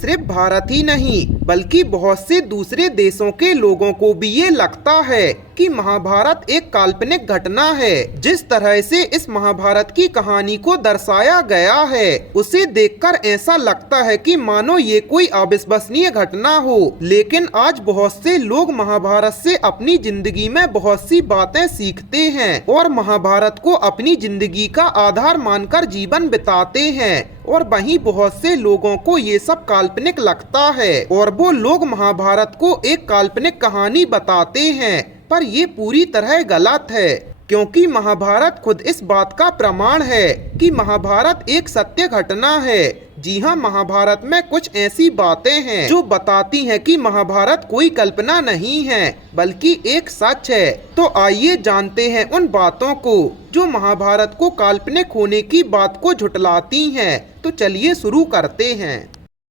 सिर्फ भारत ही नहीं बल्कि बहुत से दूसरे देशों के लोगों को भी ये लगता है कि महाभारत एक काल्पनिक घटना है। जिस तरह से इस महाभारत की कहानी को दर्शाया गया है उसे देखकर ऐसा लगता है कि मानो ये कोई अविश्वसनीय घटना हो। लेकिन आज बहुत से लोग महाभारत से अपनी जिंदगी में बहुत सी बातें सीखते हैं और महाभारत को अपनी जिंदगी का आधार मानकर जीवन बिताते हैं, और वहीं बहुत से लोगों को ये सब काल्पनिक लगता है और वो लोग महाभारत को एक काल्पनिक कहानी बताते हैं। पर ये पूरी तरह गलत है, क्योंकि महाभारत खुद इस बात का प्रमाण है कि महाभारत एक सत्य घटना है। जी हाँ, महाभारत में कुछ ऐसी बातें हैं जो बताती हैं कि महाभारत कोई कल्पना नहीं है बल्कि एक सच है। तो आइए जानते हैं उन बातों को जो महाभारत को काल्पनिक होने की बात को झुठलाती हैं। तो चलिए शुरू करते हैं।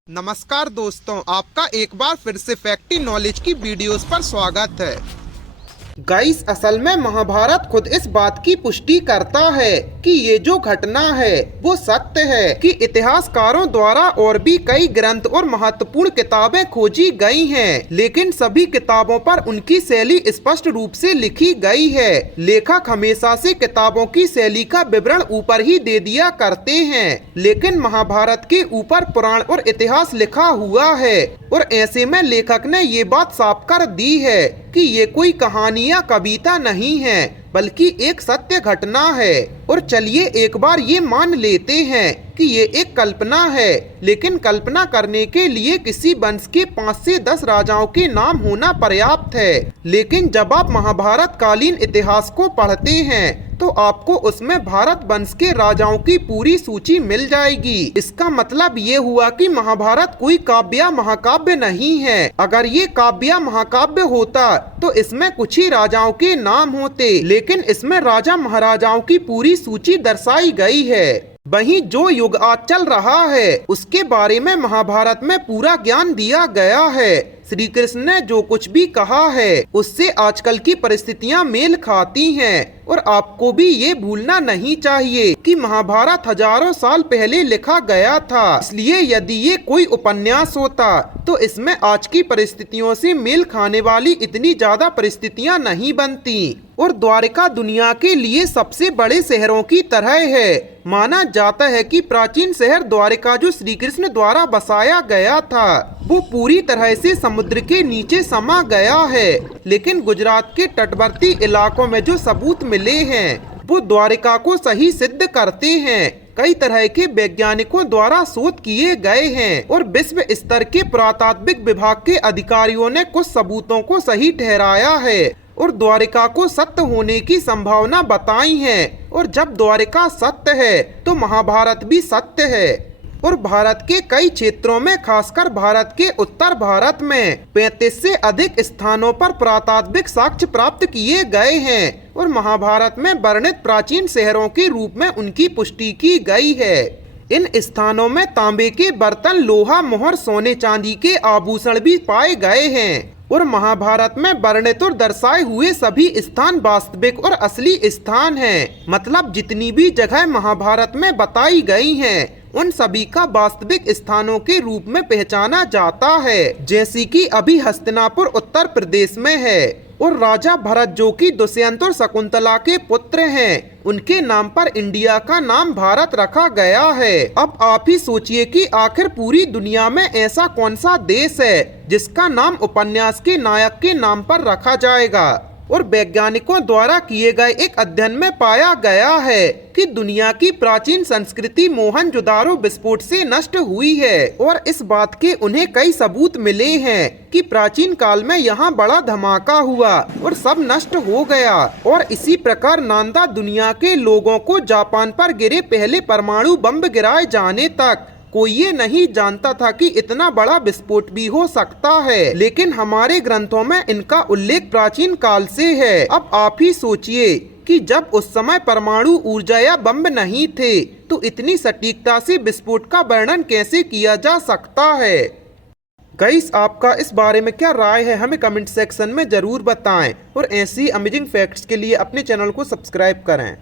नमस्कार दोस्तों, आपका एक बार फिर से फैक्टी नॉलेज की वीडियोस पर स्वागत है। गाइस, असल में महाभारत खुद इस बात की पुष्टि करता है कि ये जो घटना है वो सत्य है कि इतिहासकारों द्वारा और भी कई ग्रंथ और महत्वपूर्ण किताबें खोजी गई हैं, लेकिन सभी किताबों पर उनकी शैली स्पष्ट रूप से लिखी गई है। लेखक हमेशा से किताबों की शैली का विवरण ऊपर ही दे दिया करते हैं, लेकिन महाभारत के ऊपर पुराण और इतिहास लिखा हुआ है, और ऐसे में लेखक ने ये बात साफ कर दी है कि ये कोई कहानी या कविता नहीं है बल्कि एक सत्य घटना है। और चलिए एक बार ये मान लेते हैं कि ये एक कल्पना है, लेकिन कल्पना करने के लिए किसी वंश के 5 से 10 राजाओं के नाम होना पर्याप्त है। लेकिन जब आप महाभारत कालीन इतिहास को पढ़ते हैं तो आपको उसमें भारत वंश के राजाओं की पूरी सूची मिल जाएगी। इसका मतलब ये हुआ कि महाभारत कोई काव्य या महाकाव्य नहीं है। अगर ये काव्य या महाकाव्य होता तो इसमें कुछ ही राजाओं के नाम होते, लेकिन इसमें राजा महाराजाओं की पूरी सूची दर्शाई गई है। वहीं जो युग आज चल रहा है उसके बारे में महाभारत में पूरा ज्ञान दिया गया है। श्री कृष्ण ने जो कुछ भी कहा है उससे आजकल की परिस्थितियां मेल खाती हैं, और आपको भी ये भूलना नहीं चाहिए कि महाभारत हजारों साल पहले लिखा गया था। इसलिए यदि ये कोई उपन्यास होता तो इसमें आज की परिस्थितियों से मेल खाने वाली इतनी ज्यादा परिस्थितियां नहीं बनती। और द्वारिका दुनिया के लिए सबसे बड़े शहरों की तरह है। माना जाता है कि प्राचीन शहर द्वारिका जो श्री कृष्ण द्वारा बसाया गया था वो पूरी तरह से समुद्र के नीचे समा गया है, लेकिन गुजरात के तटवर्ती इलाकों में जो सबूत मिले हैं वो द्वारिका को सही सिद्ध करते हैं। कई तरह के वैज्ञानिकों द्वारा शोध किए गए हैं और विश्व स्तर के पुरातात्विक विभाग के अधिकारियों ने कुछ सबूतों को सही ठहराया है और द्वारिका को सत्य होने की संभावना बताई है। और जब द्वारिका सत्य है तो महाभारत भी सत्य है। और भारत के कई क्षेत्रों में, खासकर भारत के उत्तर भारत में 35 से अधिक स्थानों पर पुरातात्विक साक्ष्य प्राप्त किए गए हैं और महाभारत में वर्णित प्राचीन शहरों के रूप में उनकी पुष्टि की गई है। इन स्थानों में तांबे के बर्तन, लोहा, मोहर, सोने चांदी के आभूषण भी पाए गए हैं। और महाभारत में वर्णित और दर्शाए हुए सभी स्थान वास्तविक और असली स्थान हैं। मतलब जितनी भी जगह महाभारत में बताई गई हैं उन सभी का वास्तविक स्थानों के रूप में पहचाना जाता है। जैसे कि अभी हस्तिनापुर उत्तर प्रदेश में है, और राजा भरत जो कि दुष्यंत और शकुंतला के पुत्र हैं उनके नाम पर इंडिया का नाम भारत रखा गया है। अब आप ही सोचिए कि आखिर पूरी दुनिया में ऐसा कौन सा देश है जिसका नाम उपन्यास के नायक के नाम पर रखा जाएगा। और वैज्ञानिकों द्वारा किए गए एक अध्ययन में पाया गया है कि दुनिया की प्राचीन संस्कृति मोहनजोदारो विस्फोट से नष्ट हुई है, और इस बात के उन्हें कई सबूत मिले हैं कि प्राचीन काल में यहाँ बड़ा धमाका हुआ और सब नष्ट हो गया। और इसी प्रकार नालंदा दुनिया के लोगों को जापान पर गिरे पहले परमाणु बम गिराए जाने तक कोई ये नहीं जानता था कि इतना बड़ा विस्फोट भी हो सकता है, लेकिन हमारे ग्रंथों में इनका उल्लेख प्राचीन काल से है। अब आप ही सोचिए कि जब उस समय परमाणु ऊर्जा या बम नहीं थे तो इतनी सटीकता से विस्फोट का वर्णन कैसे किया जा सकता है। गाइस, आपका इस बारे में क्या राय है हमें कमेंट सेक्शन में जरूर बताएं, और ऐसी अमेजिंग फैक्ट्स के लिए अपने चैनल को सब्सक्राइब करें।